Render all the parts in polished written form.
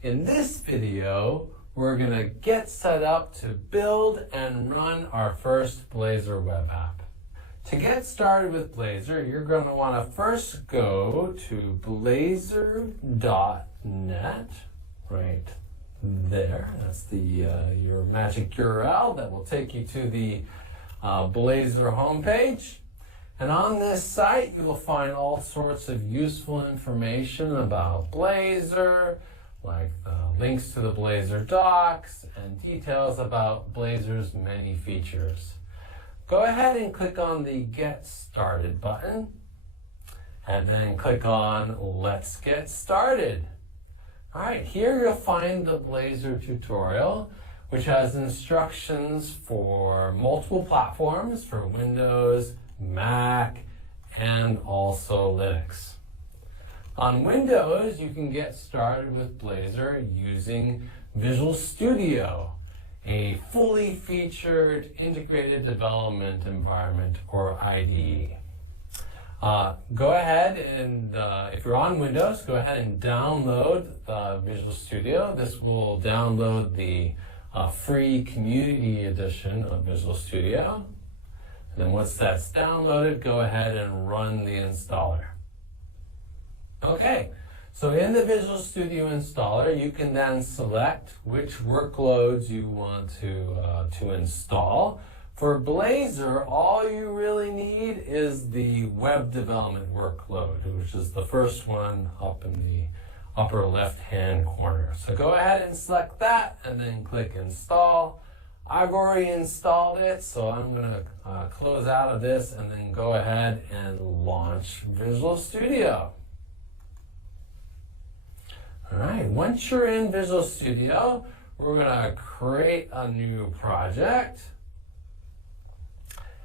In this video, we're going to get set up to build and run our first Blazor web app. To get started with Blazor, you're going to want to first go to blazor.net, right there. That's the your magic URL that will take you to the Blazor homepage. And on this site, you'll find all sorts of useful information about Blazor, like links to the Blazor docs and details about Blazor's many features. Go ahead and click on the Get Started button, and then click on Let's Get Started. All right, here you'll find the Blazor tutorial, which has instructions for multiple platforms for Windows, Mac, and also Linux. On Windows, you can get started with Blazor using Visual Studio, a fully featured integrated development environment, or IDE. Go ahead and, if you're on Windows, go ahead and download Visual Studio. This will download the free community edition of Visual Studio. And then once that's downloaded, go ahead and run the installer. Okay, so in the Visual Studio installer, you can then select which workloads you want to install. For Blazor, all you really need is the web development workload, which is the first one up in the upper left-hand corner. So go ahead and select that and then click Install. I've already installed it, so I'm going to close out of this and then go ahead and launch Visual Studio. All right, once you're in Visual Studio, we're going to create a new project.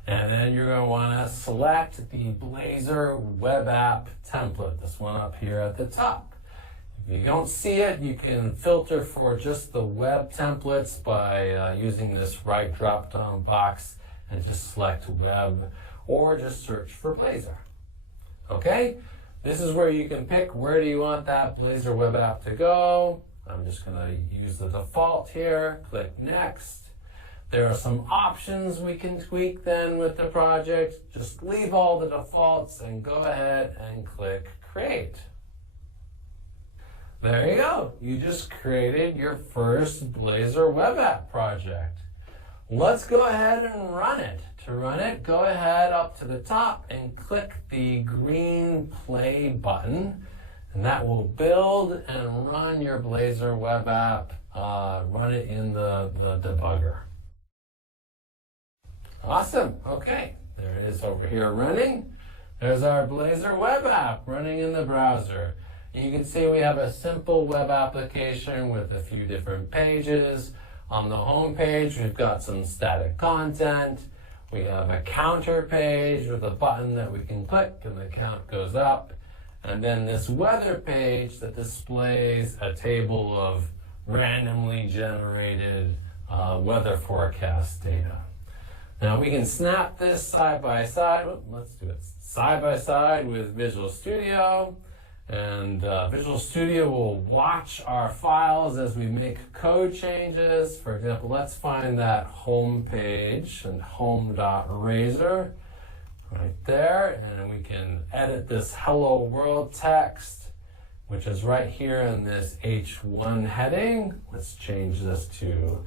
And then you're going to want to select the Blazor web app template, this one up here at the top. If you don't see it, you can filter for just the web templates by using this right drop-down box and just select web, or just search for Blazor. Okay? This is where you can pick where do you want that Blazor web app to go. I'm just going to use the default here. Click Next. There are some options we can tweak then with the project. Just leave all the defaults and go ahead and click Create. There you go. You just created your first Blazor web app project. Let's go ahead and run it. To run it, go ahead up to the top and click the green play button, and that will build and run your Blazor web app. Run it in the debugger. Awesome. Okay, there it is over here running. There's our Blazor web app running in the browser. You can see we have a simple web application with a few different pages. On the home page, we've got some static content. We have a counter page with a button that we can click and the count goes up. And then this weather page that displays a table of randomly generated weather forecast data. Now we can snap this side by side. Let's do it side by side with Visual Studio. And Visual Studio will watch our files as we make code changes. For example, let's find that home page and home.razor right there. And we can edit this hello world text, which is right here in this H1 heading. Let's change this to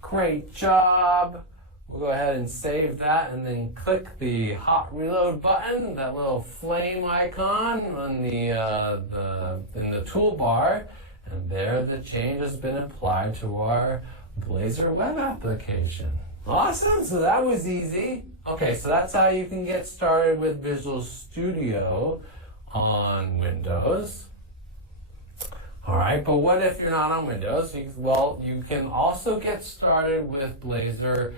great job. We'll go ahead and save that and then click the hot reload button, that little flame icon on in the toolbar, and there the change has been applied to our Blazor web application. Awesome, so that was easy. Okay, so that's how you can get started with Visual Studio on Windows. All right, but what if you're not on Windows? Well, you can also get started with Blazor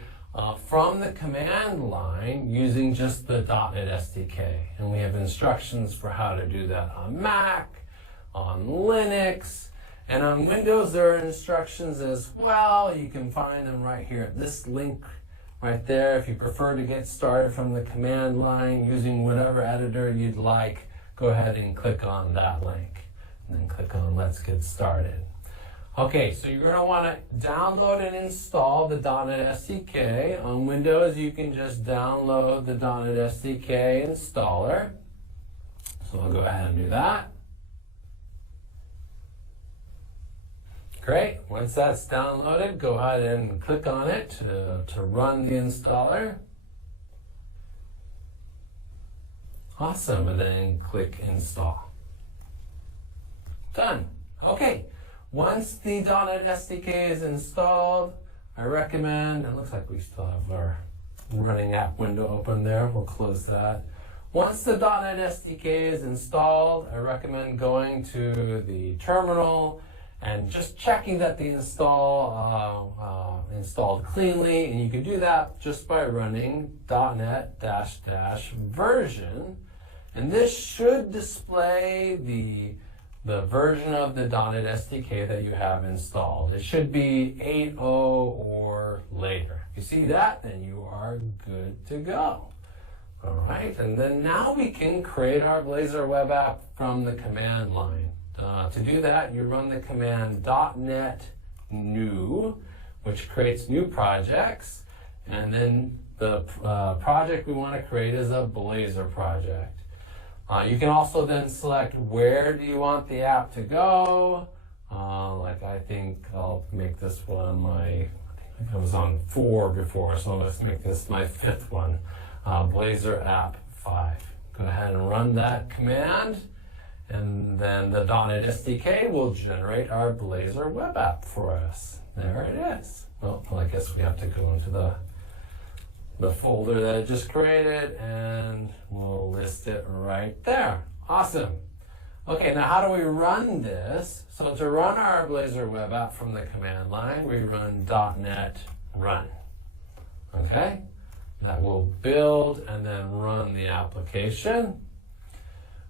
from the command line using just the .NET SDK. And we have instructions for how to do that on Mac, on Linux, and on Windows there are instructions as well. You can find them right here at this link right there. If you prefer to get started from the command line using whatever editor you'd like, go ahead and click on that link. And then click on Let's Get Started. Okay, so you're going to want to download and install the .NET SDK. On Windows, you can just download the .NET SDK installer. So I'll go ahead and do that. Great. Once that's downloaded, go ahead and click on it to run the installer. Awesome. And then click install. Done. Okay. Once the .NET SDK is installed, I recommend, it looks like we still have our running app window open there. We'll close that. Once the .NET SDK is installed, I recommend going to the terminal and just checking that the installed cleanly. And you can do that just by running .NET-version. And this should display the version of the .NET SDK that you have installed. It should be 8.0 or later. If you see that, then you are good to go. All right, and then now we can create our Blazor web app from the command line. To do that, you run the command .NET new, which creates new projects, and then the project we want to create is a Blazor project. You can also then select where do you want the app to go. Like I think I'll make this one I think I was on 4 before, so let's make this my 5th one, Blazor app 5. Go ahead and run that command, and then the .NET SDK will generate our Blazor web app for us. There it is. Well, I guess we have to go into the folder that I just created, and we'll list it right there. Awesome. Okay, now how do we run this? So to run our Blazor web app from the command line, we run .NET run. Okay? That will build and then run the application.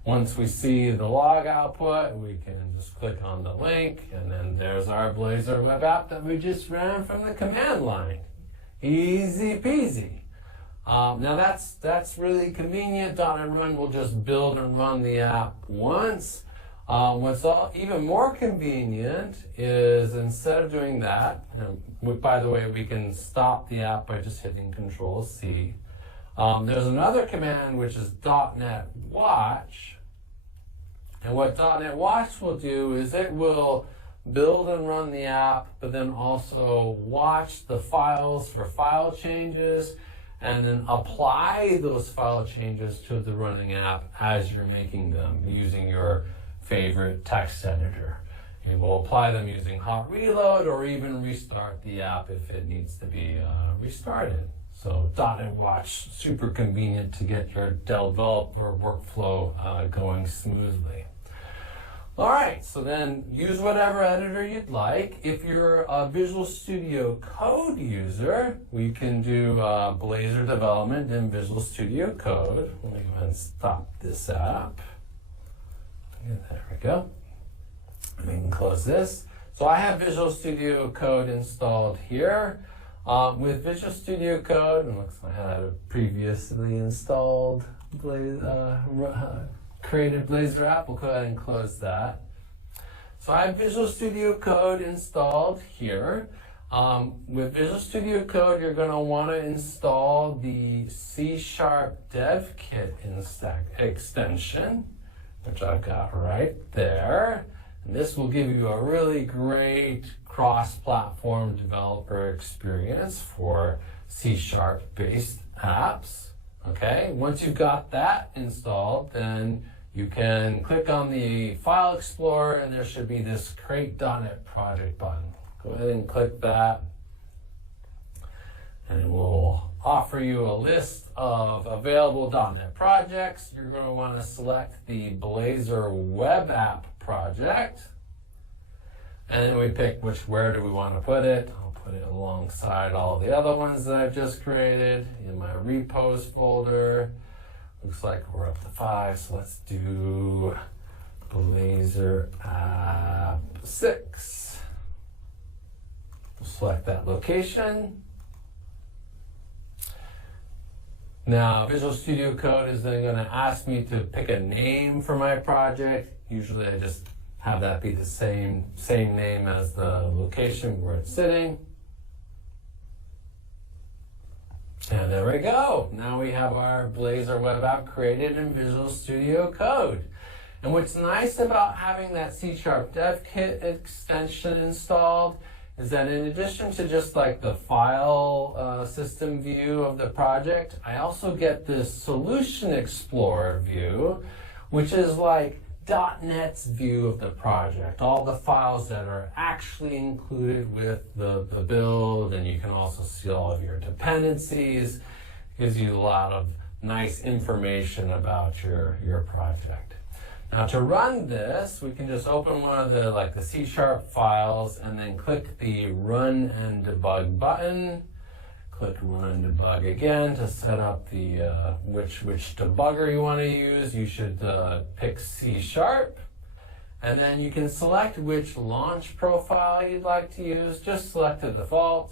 Once we see the log output, we can just click on the link, and then there's our Blazor web app that we just ran from the command line. Easy peasy. Now that's really convenient. .NET Run will just build and run the app once. What's even more convenient is instead of doing that, by the way, we can stop the app by just hitting Control-C. There's another command which is .NET Watch. And what .NET Watch will do is it will build and run the app, but then also watch the files for file changes, and then apply those file changes to the running app as you're making them using your favorite text editor. And we'll apply them using hot reload or even restart the app if it needs to be restarted. So .NET Watch, super convenient to get your developer workflow going smoothly. All right, so then use whatever editor you'd like. If you're a Visual Studio Code user, we can do Blazor development in Visual Studio Code. Let me go ahead and stop this app. There we go. We can close this. So I have Visual Studio Code installed here. With Visual Studio Code, it looks like I had a previously installed created Blazor app. We'll go ahead and close that. So I have Visual Studio Code installed here. With Visual Studio Code, you're going to want to install the C# Dev Kit extension, which I've got right there. And this will give you a really great cross-platform developer experience for C#-based apps. Okay, once you've got that installed, then you can click on the File Explorer, and there should be this Create.NET Project button. Go ahead and click that, and it will offer you a list of available .NET projects. You're going to want to select the Blazor web app project, and then we pick where do we want to put it. I'll put it alongside all the other ones that I've just created in my repos folder. Looks like we're up to 5, so let's do Blazor app 6. We'll select that location. Now, Visual Studio Code is then going to ask me to pick a name for my project. Usually I just have that be the same name as the location where it's sitting. And there we go. Now we have our Blazor web app created in Visual Studio Code. And what's nice about having that C# dev kit extension installed is that in addition to just like the file system view of the project, I also get this Solution Explorer view, which is like .NET's view of the project, all the files that are actually included with the build, and you can also see all of your dependencies. Gives you a lot of nice information about your project. Now to run this, we can just open one of the C# files and then click the Run and Debug button. Click Run and Debug again to set up the which debugger you want to use. You should pick C#, and then you can select which launch profile you'd like to use. Just select the default,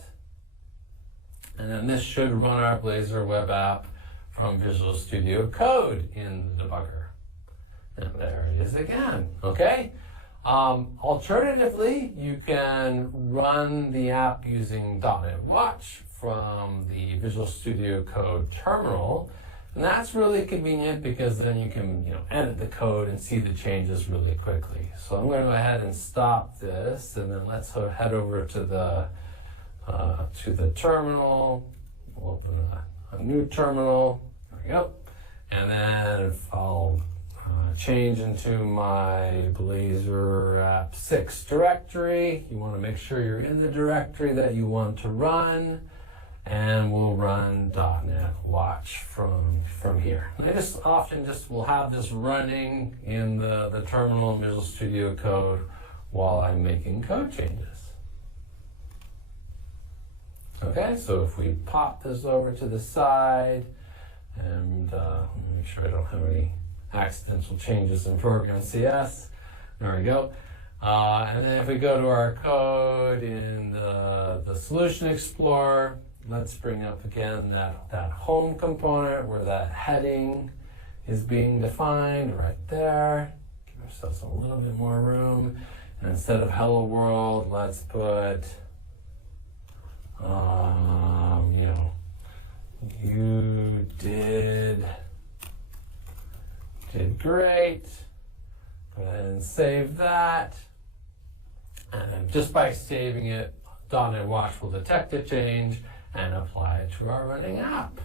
and then this should run our Blazor web app from Visual Studio Code in the debugger. And there it is again, okay? Alternatively, you can run the app using .NET Watch from the Visual Studio Code terminal. And that's really convenient because then you can edit the code and see the changes really quickly. So I'm going to go ahead and stop this, and then let's head over to the terminal. We'll open a new terminal. There we go. And then I'll change into my Blazor app 6 directory. You want to make sure you're in the directory that you want to run, and we'll run .NET Watch from here. And I just often will have this running in the terminal in Visual Studio Code while I'm making code changes. Okay, so if we pop this over to the side, and make sure I don't have any accidental changes in program CS. There we go. And then if we go to our code in the Solution Explorer, let's bring up again that home component where that heading is being defined right there. Give ourselves a little bit more room. And instead of Hello World, let's put, you did great. Go ahead and save that. And then just by saving it, .NET Watch will detect a change and apply it to our running app.